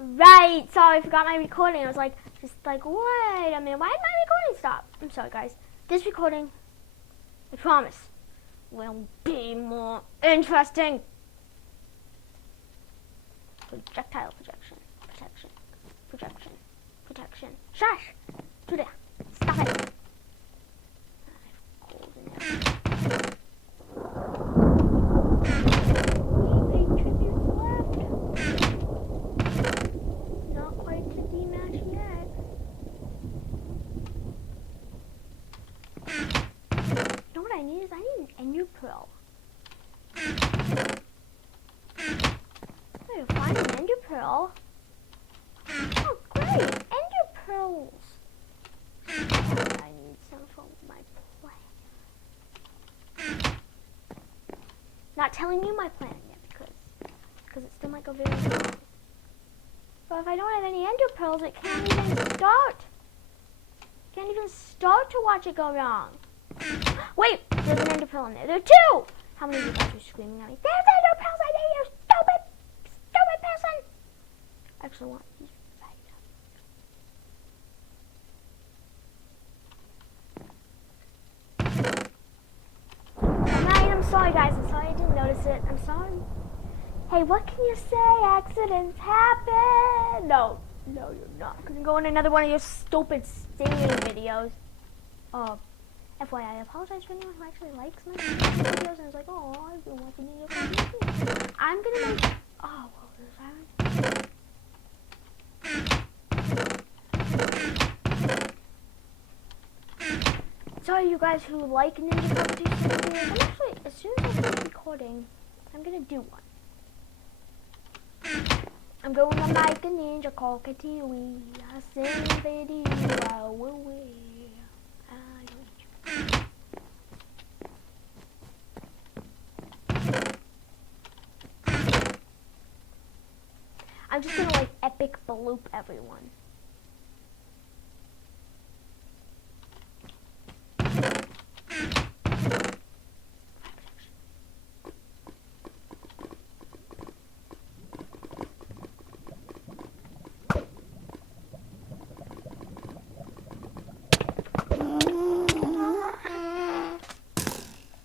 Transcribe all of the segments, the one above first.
Right, sorry, I forgot my recording. I was like, wait a minute, why did my recording stop? I'm sorry, guys. This recording, I promise, will be more interesting. Projectile projection, protection. Shush! Julia, stop it. I have cold in there. I need an ender pearl. Where to find an ender pearl? Oh, great! Ender pearls! I need some for my plan. Not telling you my plan yet because it still might go very wrong. But if I don't have any ender pearls, it can't even start. Can't even start to watch it go wrong. Wait, there's an ender pearl in there. There are two! How many of you guys are screaming at me? There's ender pearls! I hate you, stupid person! I actually want these right. I'm sorry, guys. I'm sorry I didn't notice it. I'm sorry. Hey, what can you say? Accidents happen. No, you're not gonna go in another one of your stupid singing videos. FYI, I apologize for anyone who actually likes my videos and is like, oh, I've been watching your videos. I'm gonna make. Oh, well, sorry, you guys who like Ninja Competition videos. I'm actually, as soon as I finish recording, I'm gonna do one. I'm going to make a Ninja Cockatoo. I sing video. I'm just gonna like epic bloop everyone.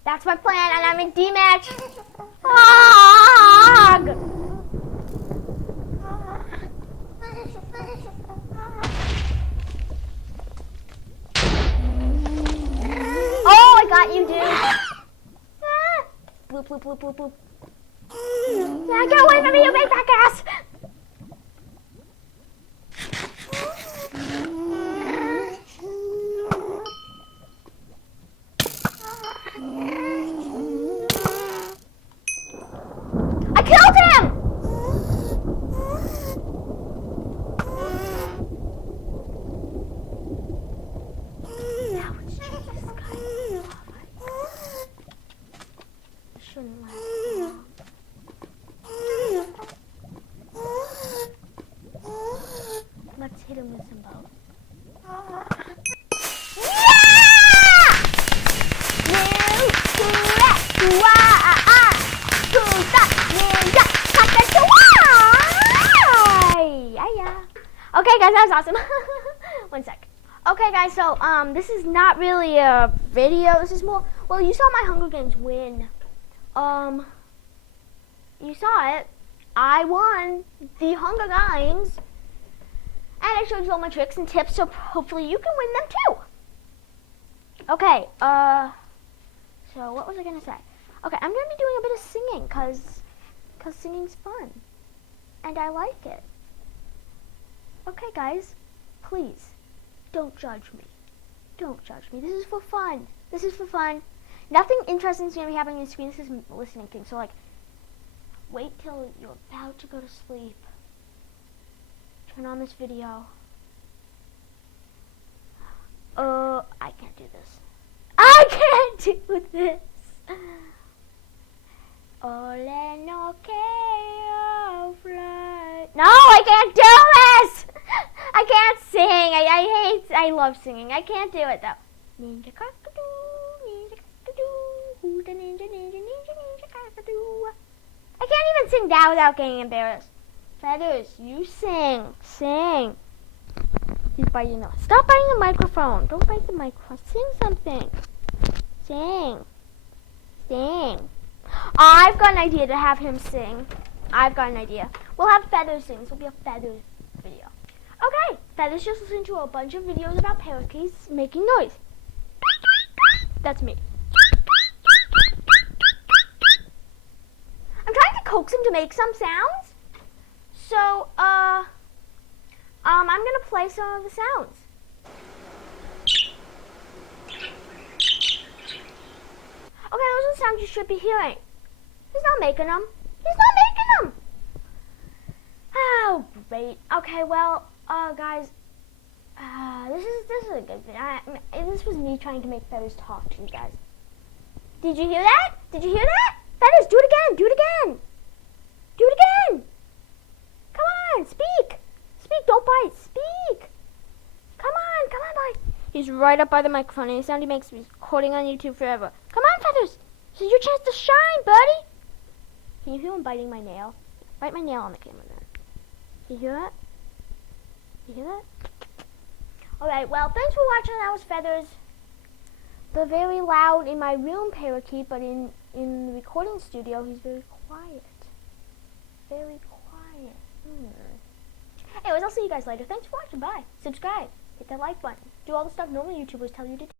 That's my plan, and I'm in D-match. Oh, I got you, dude. Bloop, bloop, bloop, bloop, bloop. Get away from me, you big fat ass. I killed him! Shouldn't last long. Let's hit him with some bow. Okay guys, that was awesome. One sec. Okay guys, so this is not really a video. This is more, well, you saw my Hunger Games win. You saw it. I won the Hunger Games. And I showed you all my tricks and tips, so hopefully you can win them too. Okay, so what was I gonna say? Okay, I'm gonna be doing a bit of singing, cause singing's fun. And I like it. Okay guys, please, don't judge me. Don't judge me. This is for fun. This is for fun. Nothing interesting is going to be happening on the screen. This is a listening thing. So, like, wait till you're about to go to sleep. Turn on this video. I can't do this. I can't do this. Ole no quiero fly. No, I can't do this. I can't sing. I love singing. I can't do it, though. Ninja cockatoo, ninja cockatoo, who's ninja, ninja, ninja, ninja cockatoo. I can't even sing that without getting embarrassed. Feathers, you sing. Sing. He's biting us. Stop biting the microphone. Don't bite the microphone. Sing something. Sing. Sing. I've got an idea to have him sing. I've got an idea. We'll have Feathers sing. This will be a Feathers video. Okay. Feathers just listened to a bunch of videos about parakeets making noise. That's me. I'm trying to coax him to make some sounds. So, I'm gonna play some of the sounds. Okay, those are the sounds you should be hearing. He's not making them. He's not making them. Oh, great. Okay, well, guys, this is a good thing. This was me trying to make Feathers talk to you guys. Did you hear that? Did you hear that? Feathers, do it again. Do it again. Do it again. Come on, speak. Speak, don't bite. Speak. Come on, boy. He's right up by the microphone. Any sound he makes, he's recording on YouTube forever. Come on, Feathers. This is your chance to shine, buddy. Can you hear him biting my nail? Bite my nail on the camera then. Can you hear that? You hear that? Alright, well, thanks for watching. That was Feathers. The very loud in my room parakeet, but in the recording studio, he's very quiet. Very quiet. Anyways, I'll see you guys later. Thanks for watching. Bye. Subscribe. Hit that like button. Do all the stuff normal YouTubers tell you to do.